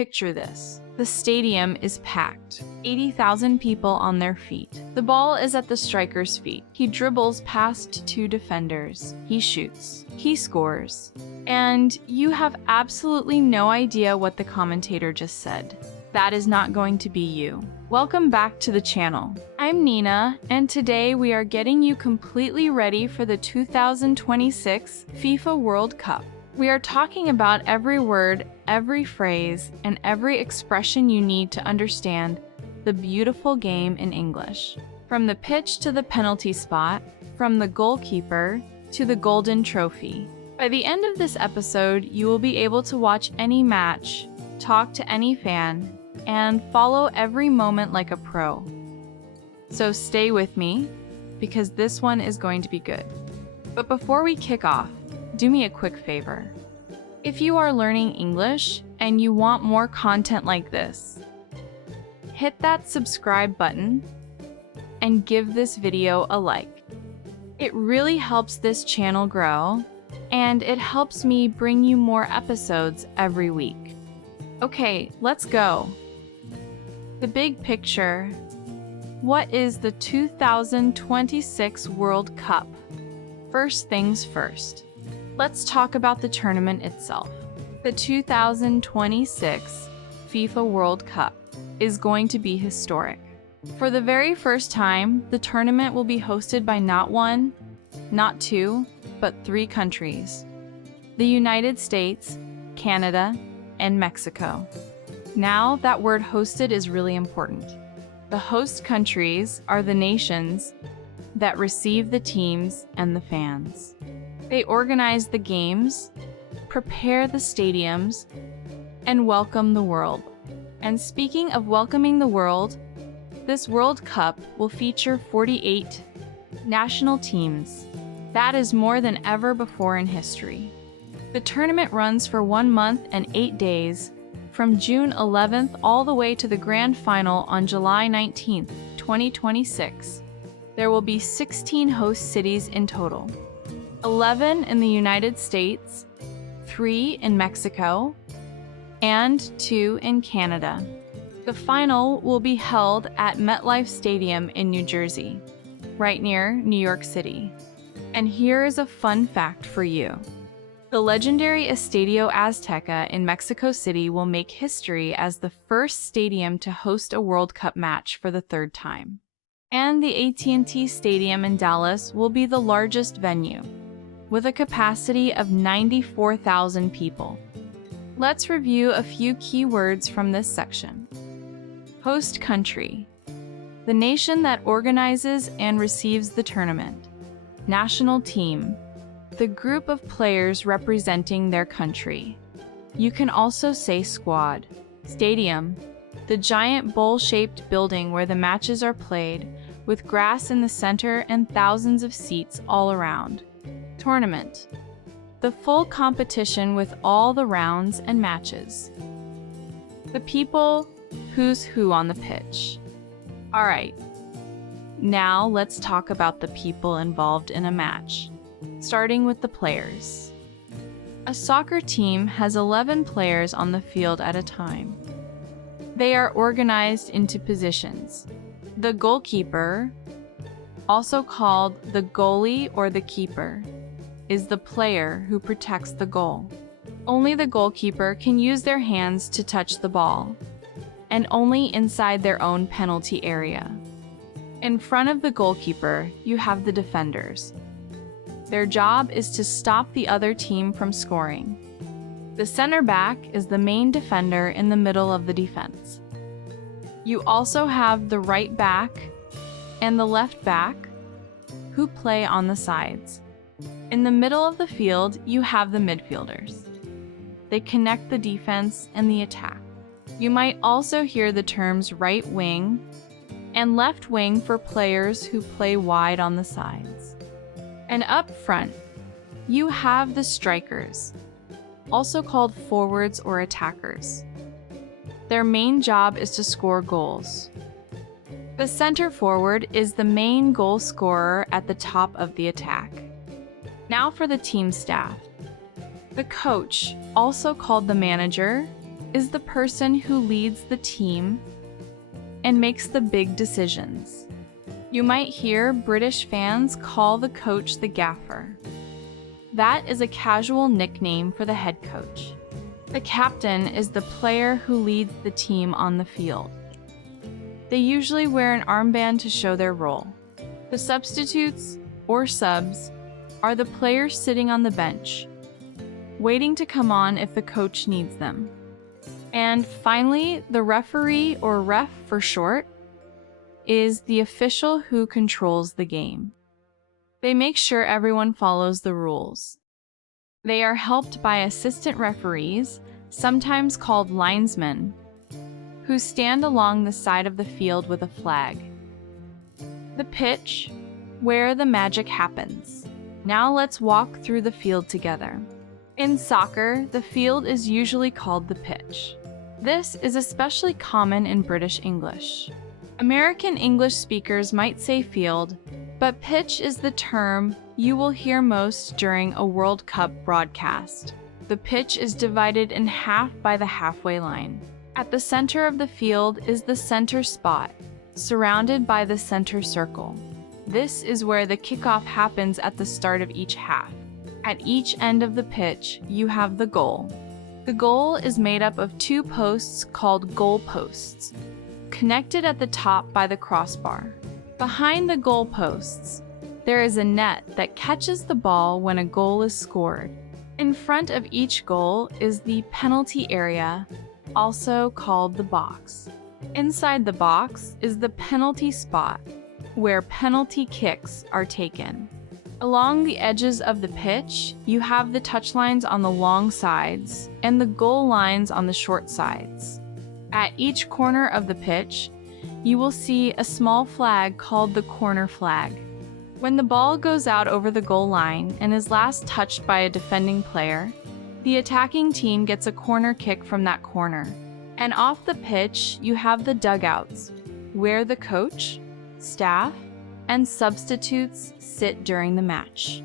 Picture this. The stadium is packed. 80,000 people on their feet. The ball is at the striker's feet. He dribbles past two defenders. He shoots. He scores. And you have absolutely no idea what the commentator just said. That is not going to be you. Welcome back to the channel. I'm Nina, and today we are getting you completely ready for the 2026 FIFA World Cup. We are talking about every word, every phrase, and every expression you need to understand the beautiful game in English. From the pitch to the penalty spot, from the goalkeeper to the golden trophy. By the end of this episode, you will be able to watch any match, talk to any fan, and follow every moment like a pro. So stay with me, because this one is going to be good. But before we kick off, do me a quick favor. If you are learning English and you want more content like this, hit that subscribe button and give this video a like. It really helps this channel grow, and it helps me bring you more episodes every week. Okay, let's go. The big picture. What is the 2026 World Cup? First things first. Let's talk about the tournament itself. The 2026 FIFA World Cup is going to be historic. For the very first time, the tournament will be hosted by not one, not two, but three countries: the United States, Canada, and Mexico. Now, that word hosted is really important. The host countries are the nations that receive the teams and the fans. They organize the games, prepare the stadiums, and welcome the world. And speaking of welcoming the world, this World Cup will feature 48 national teams. That is more than ever before in history. The tournament runs for 1 month and 8 days, from June 11th all the way to the grand final on July 19th, 2026. There will be 16 host cities in total. 11 in the United States, 3 in Mexico, and 2 in Canada. The final will be held at MetLife Stadium in New Jersey, right near New York City. And here is a fun fact for you. The legendary Estadio Azteca in Mexico City will make history as the first stadium to host a World Cup match for the 3rd time. And the AT&T Stadium in Dallas will be the largest venue, with a capacity of 94,000 people. Let's review a few key words from this section. Host country, the nation that organizes and receives the tournament. National team, the group of players representing their country. You can also say squad. Stadium, the giant bowl-shaped building where the matches are played, with grass in the center and thousands of seats all around. Tournament, the full competition with all the rounds and matches. The people, who's who on the pitch. All right, now let's talk about the people involved in a match, starting with the players. A soccer team has 11 players on the field at a time. They are organized into positions. The goalkeeper, also called the goalie or the keeper, is the player who protects the goal. Only the goalkeeper can use their hands to touch the ball, and only inside their own penalty area. In front of the goalkeeper, you have the defenders. Their job is to stop the other team from scoring. The center back is the main defender in the middle of the defense. You also have the right back and the left back, who play on the sides. In the middle of the field, you have the midfielders. They connect the defense and the attack. You might also hear the terms right wing and left wing for players who play wide on the sides. And up front, you have the strikers, also called forwards or attackers. Their main job is to score goals. The center forward is the main goal scorer at the top of the attack. Now for the team staff. The coach, also called the manager, is the person who leads the team and makes the big decisions. You might hear British fans call the coach the gaffer. That is a casual nickname for the head coach. The captain is the player who leads the team on the field. They usually wear an armband to show their role. The substitutes, or subs, are the players sitting on the bench, waiting to come on if the coach needs them. And finally, the referee, or ref for short, is the official who controls the game. They make sure everyone follows the rules. They are helped by assistant referees, sometimes called linesmen, who stand along the side of the field with a flag. The pitch, where the magic happens. Now let's walk through the field together. In soccer, the field is usually called the pitch. This is especially common in British English. American English speakers might say field, but pitch is the term you will hear most during a World Cup broadcast. The pitch is divided in half by the halfway line. At the center of the field is the center spot, surrounded by the center circle. This is where the kickoff happens at the start of each half. At each end of the pitch, you have the goal. The goal is made up of two posts called goal posts, connected at the top by the crossbar. Behind the goal posts, there is a net that catches the ball when a goal is scored. In front of each goal is the penalty area, also called the box. Inside the box is the penalty spot, where penalty kicks are taken. Along the edges of the pitch, you have the touch lines on the long sides and the goal lines on the short sides. At each corner of the pitch, you will see a small flag called the corner flag. When the ball goes out over the goal line and is last touched by a defending player, the attacking team gets a corner kick from that corner. And off the pitch, you have the dugouts, where the coach, staff, and substitutes sit during the match.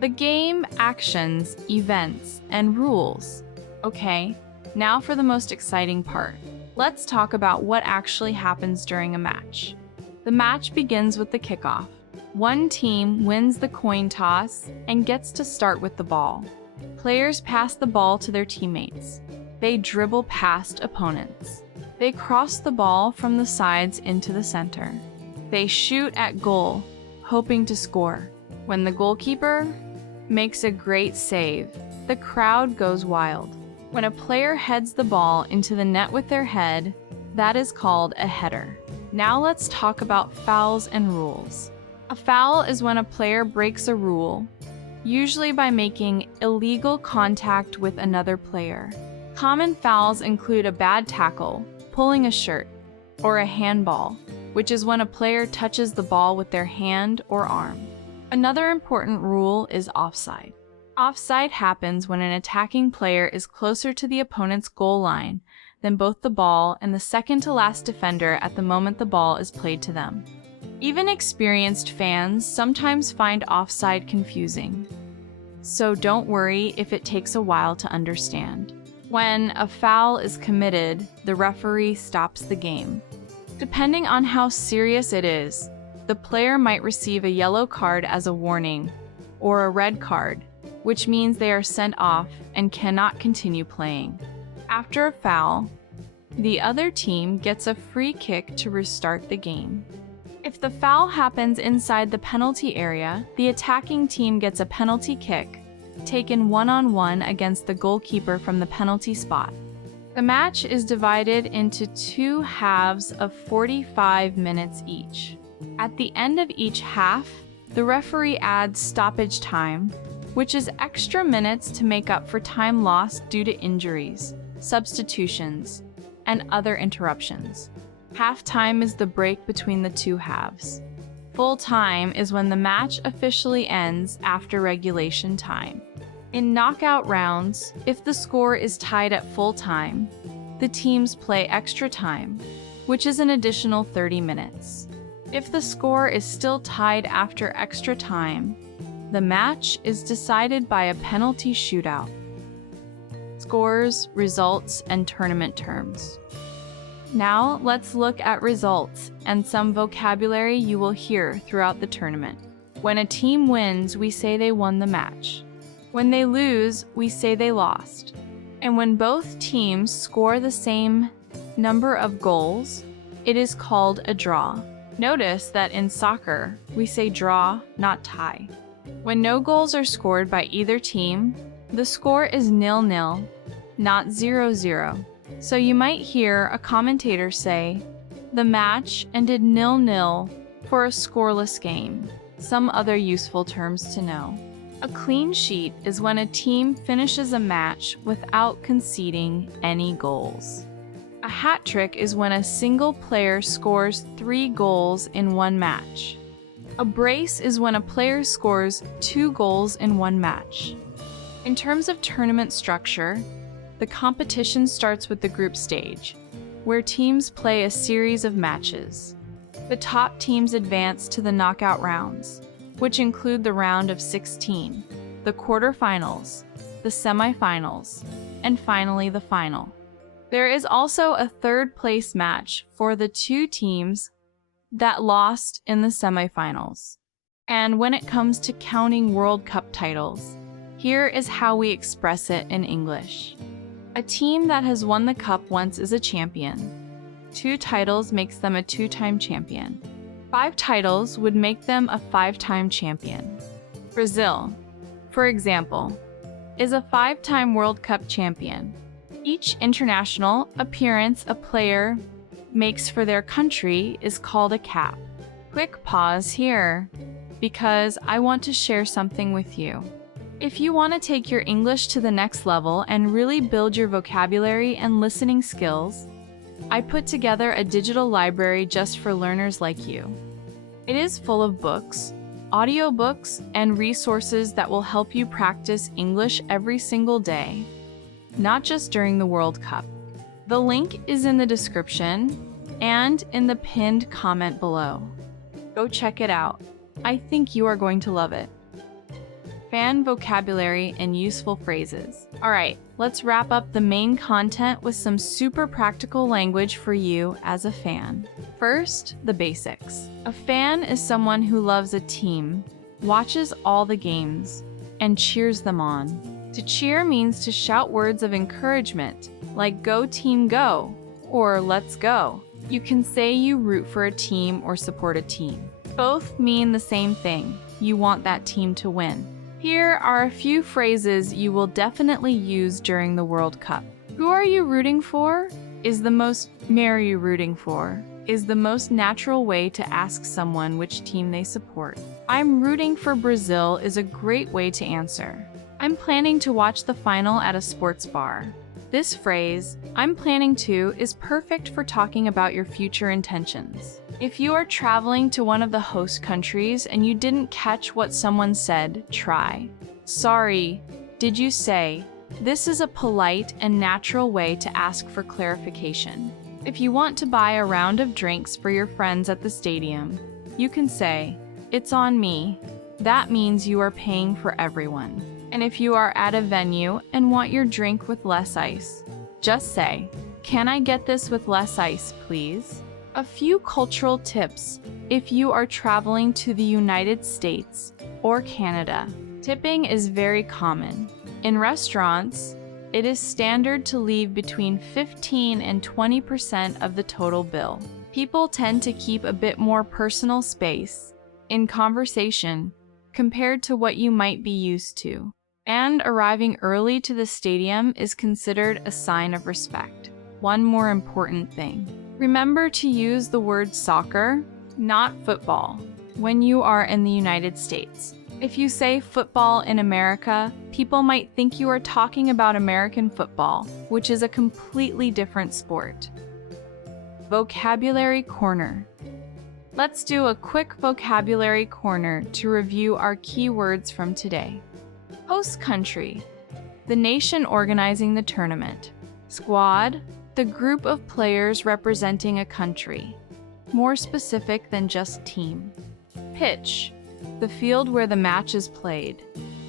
The game, actions, events, and rules. Okay, now for the most exciting part. Let's talk about what actually happens during a match. The match begins with the kickoff. One team wins the coin toss and gets to start with the ball. Players pass the ball to their teammates. They dribble past opponents. They cross the ball from the sides into the center. They shoot at goal, hoping to score. When the goalkeeper makes a great save, the crowd goes wild. When a player heads the ball into the net with their head, that is called a header. Now let's talk about fouls and rules. A foul is when a player breaks a rule, usually by making illegal contact with another player. Common fouls include a bad tackle, pulling a shirt, or a handball, which is when a player touches the ball with their hand or arm. Another important rule is offside. Offside happens when an attacking player is closer to the opponent's goal line than both the ball and the second to last defender at the moment the ball is played to them. Even experienced fans sometimes find offside confusing, so don't worry if it takes a while to understand. When a foul is committed, the referee stops the game. Depending on how serious it is, the player might receive a yellow card as a warning, or a red card, which means they are sent off and cannot continue playing. After a foul, the other team gets a free kick to restart the game. If the foul happens inside the penalty area, the attacking team gets a penalty kick, taken one-on-one against the goalkeeper from the penalty spot. The match is divided into two halves of 45 minutes each. At the end of each half, the referee adds stoppage time, which is extra minutes to make up for time lost due to injuries, substitutions, and other interruptions. Half-time is the break between the two halves. Full time is when the match officially ends after regulation time. In knockout rounds, if the score is tied at full time, the teams play extra time, which is an additional 30 minutes. If the score is still tied after extra time, the match is decided by a penalty shootout. scores, results, and tournament terms. Now, let's look at results and some vocabulary you will hear throughout the tournament. When a team wins, we say they won the match. When they lose, we say they lost. And when both teams score the same number of goals, it is called a draw. Notice that in soccer, we say draw, not tie. When no goals are scored by either team, the score is 0-0, not 0-0. So you might hear a commentator say, "The match ended 0-0 for a scoreless game." Some other useful terms to know. A clean sheet is when a team finishes a match without conceding any goals. A hat trick is when a single player scores 3 goals in one match. A brace is when a player scores 2 goals in one match. In terms of tournament structure, the competition starts with the group stage, where teams play a series of matches. The top teams advance to the knockout rounds, which include the round of 16, the quarterfinals, the semifinals, and finally the final. There is also a third-place match for the 2 teams that lost in the semifinals. And when it comes to counting World Cup titles, here is how we express it in English. A team that has won the cup once is a champion. 2 titles makes them a 2-time champion. 5 titles would make them a 5-time champion. Brazil, for example, is a 5-time World Cup champion. Each international appearance a player makes for their country is called a cap. Quick pause here, because I want to share something with you. If you want to take your English to the next level and really build your vocabulary and listening skills, I put together a digital library just for learners like you. It is full of books, audiobooks, and resources that will help you practice English every single day, not just during the World Cup. The link is in the description and in the pinned comment below. Go check it out. I think you are going to love it. Fan vocabulary and useful phrases. Alright, let's wrap up the main content with some super practical language for you as a fan. First, the basics. A fan is someone who loves a team, watches all the games, and cheers them on. To cheer means to shout words of encouragement, like "Go team go" or "Let's go." You can say you root for a team or support a team. Both mean the same thing. You want that team to win. Here are a few phrases you will definitely use during the World Cup. Who are you rooting for? Is the most natural way to ask someone which team they support. I'm rooting for Brazil is a great way to answer. I'm planning to watch the final at a sports bar. This phrase, "I'm planning to," is perfect for talking about your future intentions. If you are traveling to one of the host countries and you didn't catch what someone said, try, "Sorry, did you say?" This is a polite and natural way to ask for clarification. If you want to buy a round of drinks for your friends at the stadium, you can say, "It's on me." That means you are paying for everyone. And if you are at a venue and want your drink with less ice, just say, "Can I get this with less ice, please?" A few cultural tips if you are traveling to the United States or Canada. Tipping is very common. In restaurants, it is standard to leave between 15 and 20% of the total bill. People tend to keep a bit more personal space in conversation compared to what you might be used to. And arriving early to the stadium is considered a sign of respect. One more important thing. Remember to use the word soccer, not football, when you are in the United States. If you say football in America, people might think you are talking about American football, which is a completely different sport. Vocabulary Corner. Let's do a quick vocabulary corner to review our keywords from today. Host country, the nation organizing the tournament. Squad, the group of players representing a country, more specific than just team. Pitch, the field where the match is played.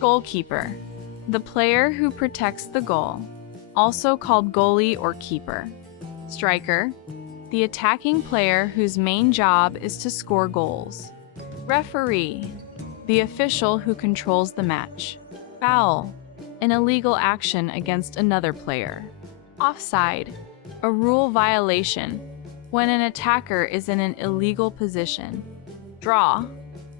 Goalkeeper, the player who protects the goal. also called goalie or keeper. Striker, the attacking player whose main job is to score goals. Referee, the official who controls the match. Foul, an illegal action against another player. Offside, a rule violation, when an attacker is in an illegal position. Draw,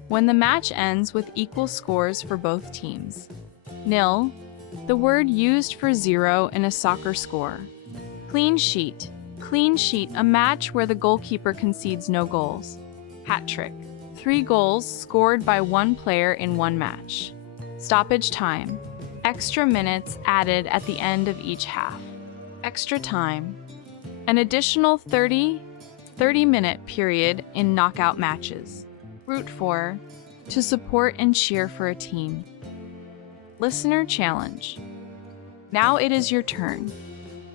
when the match ends with equal scores for both teams. Nil, the word used for 0 in a soccer score. Clean sheet, a match where the goalkeeper concedes no goals. Hat trick, 3 goals scored by one player in one match. Stoppage time, extra minutes added at the end of each half. Extra time, an additional 30-minute period in knockout matches. Root for, to support and cheer for a team. Listener challenge. Now it is your turn.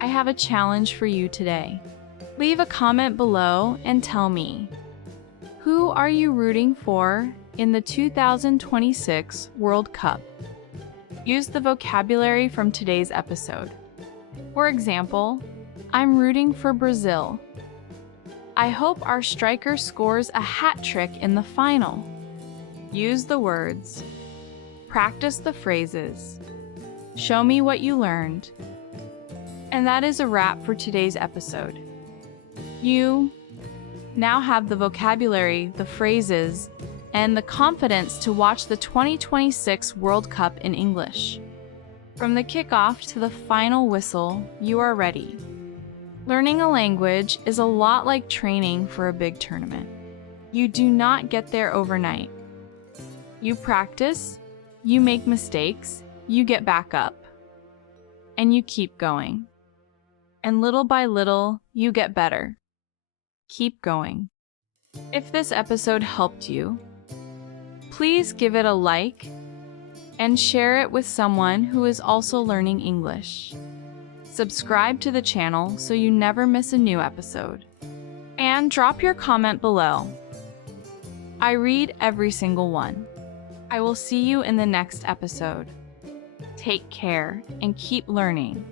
I have a challenge for you today. Leave a comment below and tell me, who are you rooting for in the 2026 World Cup? Use the vocabulary from today's episode. For example, I'm rooting for Brazil. I hope our striker scores a hat trick in the final. Use the words. Practice the phrases. Show me what you learned. And that is a wrap for today's episode. You now have the vocabulary, the phrases, and the confidence to watch the 2026 World Cup in English. From the kickoff to the final whistle, you are ready. Learning a language is a lot like training for a big tournament. You do not get there overnight. You practice, you make mistakes, you get back up, and you keep going. And little by little, you get better. Keep going. If this episode helped you, please give it a like and share it with someone who is also learning English. Subscribe to the channel so you never miss a new episode. And drop your comment below. I read every single one. I will see you in the next episode. Take care and keep learning.